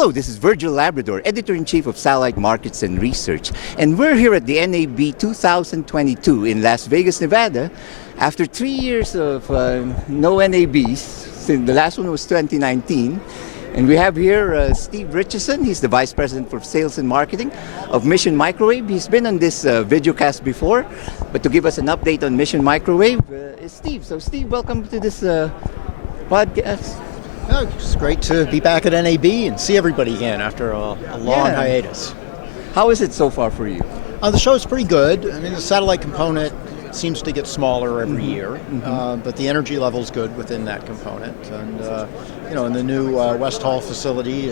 Hello, this is Virgil Labrador, Editor-in-Chief of Satellite Markets and Research, and we're here at the NAB 2022 in Las Vegas, Nevada. After 3 years of no NABs, since the last one was 2019, and we have here Steve Richeson. He's the Vice President for Sales and Marketing of Mission Microwave. He's been on this videocast before, but to give us an update on Mission Microwave is Steve. So Steve, welcome to this podcast. Oh, it's great to be back at NAB and see everybody again after a long hiatus. How is it so far for you? The show is pretty good. I mean, the satellite component seems to get smaller every year, but the energy level is good within that component. And and the new West Hall facility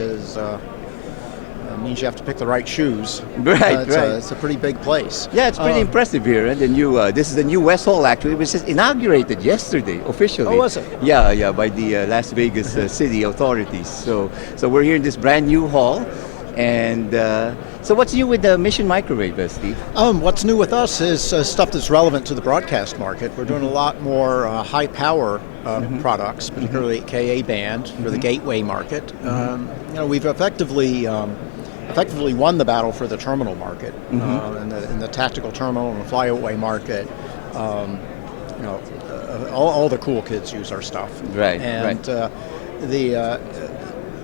means you have to pick the right shoes. Right, it's a pretty big place. Yeah, it's pretty impressive here. And the new, this is the new West Hall actually, which was inaugurated yesterday officially. Oh, was it? Yeah, by the Las Vegas city authorities. So we're here in this brand new hall. And so what's new with the Mission Microwave, Steve? What's new with us is stuff that's relevant to the broadcast market. We're doing a lot more high power products, particularly Ka band for the gateway market. We've effectively won the battle for the terminal market, in the tactical terminal and the flyaway market. All the cool kids use our stuff. Right. And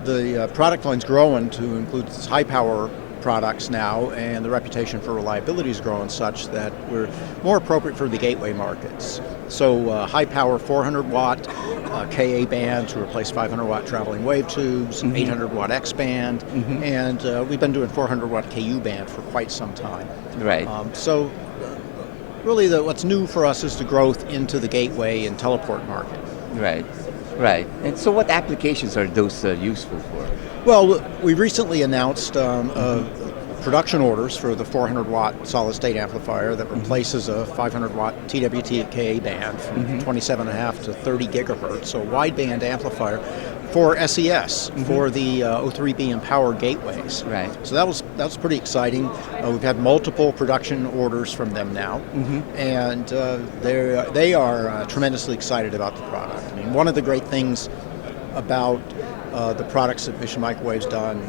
the product line's growing to include high power products now, and the reputation for reliability is growing such that we're more appropriate for the gateway markets. So high power 400 watt Ka band to replace 500 watt traveling wave tubes, 800 watt X band, and we've been doing 400 watt Ku band for quite some time. Right. So really what's new for us is the growth into the gateway and teleport market. Right. And so what applications are those useful for? Well, we recently announced production orders for the 400 watt solid state amplifier that replaces a 500 watt TWT at Ka band from 27.5 to 30 gigahertz, so a wideband amplifier for SES, for the O3B and power gateways. Right. So that was pretty exciting. We've had multiple production orders from them now, and they are tremendously excited about the product. I mean, one of the great things about the products that Mission Microwave's done,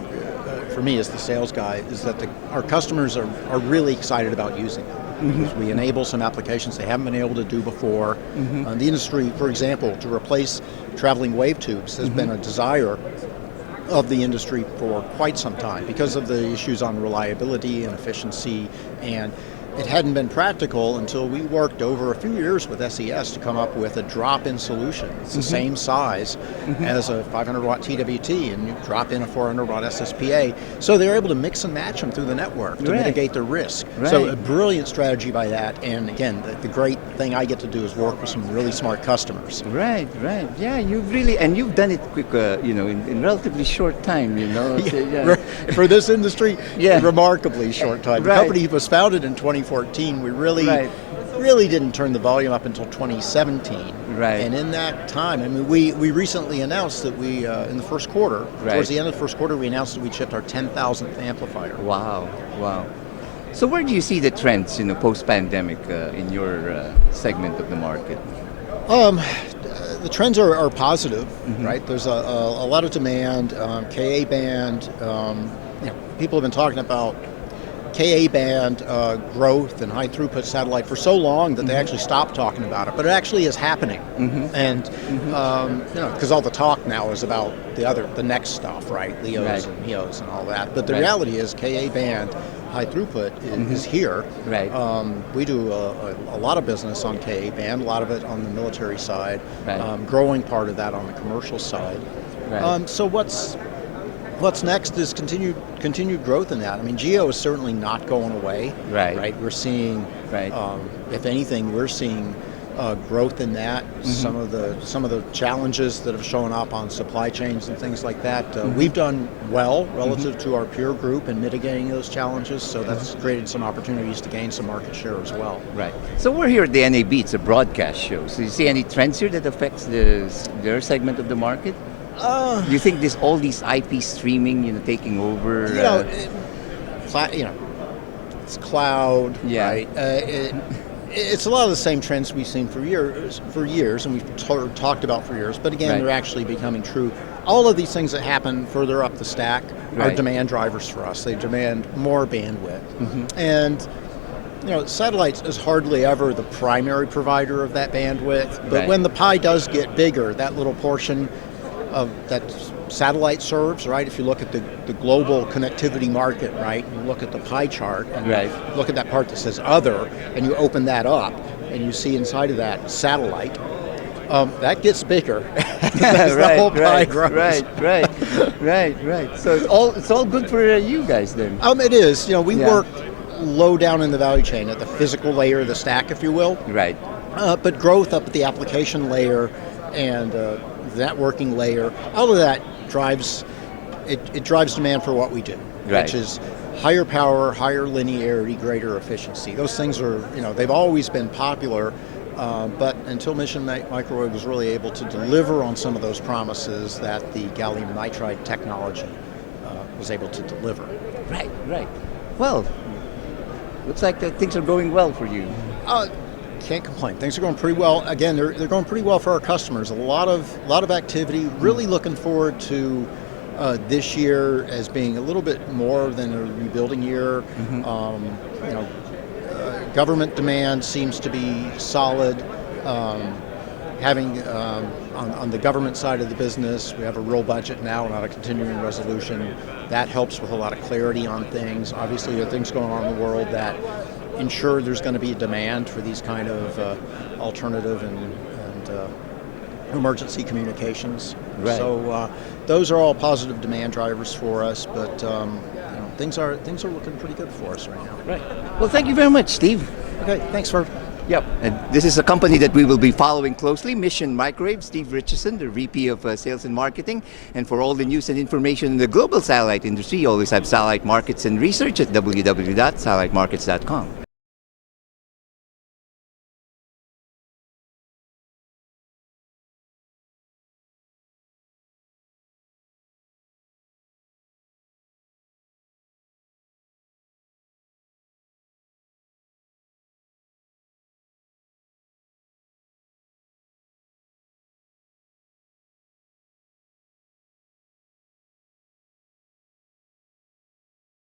for me as the sales guy, is that our customers are really excited about using them. Because we enable some applications they haven't been able to do before. The industry, for example, to replace traveling wave tubes has been a desire of the industry for quite some time because of the issues on reliability and efficiency, and it hadn't been practical until we worked over a few years with SES to come up with a drop-in solution. It's the same size as a 500 watt TWT, and you drop in a 400 watt SSPA. So they're able to mix and match them through the network to mitigate the risk. So a brilliant strategy by that. And again, the great thing I get to do is work with some really smart customers. Right. Yeah, you've done it quick, in relatively short time, For this industry, remarkably short time. The company was founded in 2014. We really didn't turn the volume up until 2017. Right. And in that time, I mean, we recently announced that we, in the first quarter, towards the end of the first quarter, we announced that we shipped our 10,000th amplifier. Wow. So where do you see the trends, post-pandemic in your segment of the market? The trends are positive, right? There's a lot of demand. Ka band, people have been talking about Ka band growth and high throughput satellite for so long that they actually stopped talking about it, but it actually is happening. And because all the talk now is about the next stuff, right? LEOs and MEOs and all that. But the reality is Ka band high throughput is here. Right. We do a lot of business on Ka band, a lot of it on the military side, growing part of that on the commercial side. Right. So what's next is continued growth in that. I mean, GEO is certainly not going away. Right. We're seeing, if anything, we're seeing growth in that. Some of the challenges that have shown up on supply chains and things like that. We've done well relative to our peer group in mitigating those challenges. So that's created some opportunities to gain some market share as well. Right. So we're here at the NAB. It's a broadcast show. So you see any trends here that affects their segment of the market? Do you think all these IP streaming, taking over? It's cloud, right? It's a lot of the same trends we've seen for years, and we've talked about for years. But again, Right. they're actually becoming true. All of these things that happen further up the stack are Right. demand drivers for us. They demand more bandwidth, and satellites is hardly ever the primary provider of that bandwidth. But Right. when the pie does get bigger, that little portion of that satellite serves, right? If you look at the global connectivity market, right, you look at the pie chart, and Right. you look at that part that says other, and you open that up, and you see inside of that satellite, that gets bigger. As the whole pie grows. Right. So it's all good for you guys then. It is. We Yeah. work low down in the value chain at the physical layer of the stack, if you will. Right. But growth up at the application layer and the networking layer, all of that drives demand for what we do, Right. which is higher power, higher linearity, greater efficiency. Those things are, they've always been popular, but until Mission Microwave was really able to deliver on some of those promises that the gallium nitride technology was able to deliver. Right. Well, looks like that things are going well for you. Can't complain. Things are going pretty well. Again, they're going pretty well for our customers. A lot of activity. Really looking forward to this year as being a little bit more than a rebuilding year. Government demand seems to be solid. Having on the government side of the business, we have a real budget now, not a continuing resolution. That helps with a lot of clarity on things. Obviously, there are things going on in the world that ensure there's going to be a demand for these kind of alternative and emergency communications. Right. So those are all positive demand drivers for us, but things are looking pretty good for us right now. Right. Well, thank you very much, Steve. Okay, thanks for. Yep. And this is a company that we will be following closely, Mission Microwave. Steve Richeson, the VP of Sales and Marketing. And for all the news and information in the global satellite industry, you always have Satellite Markets and Research at www.satellitemarkets.com.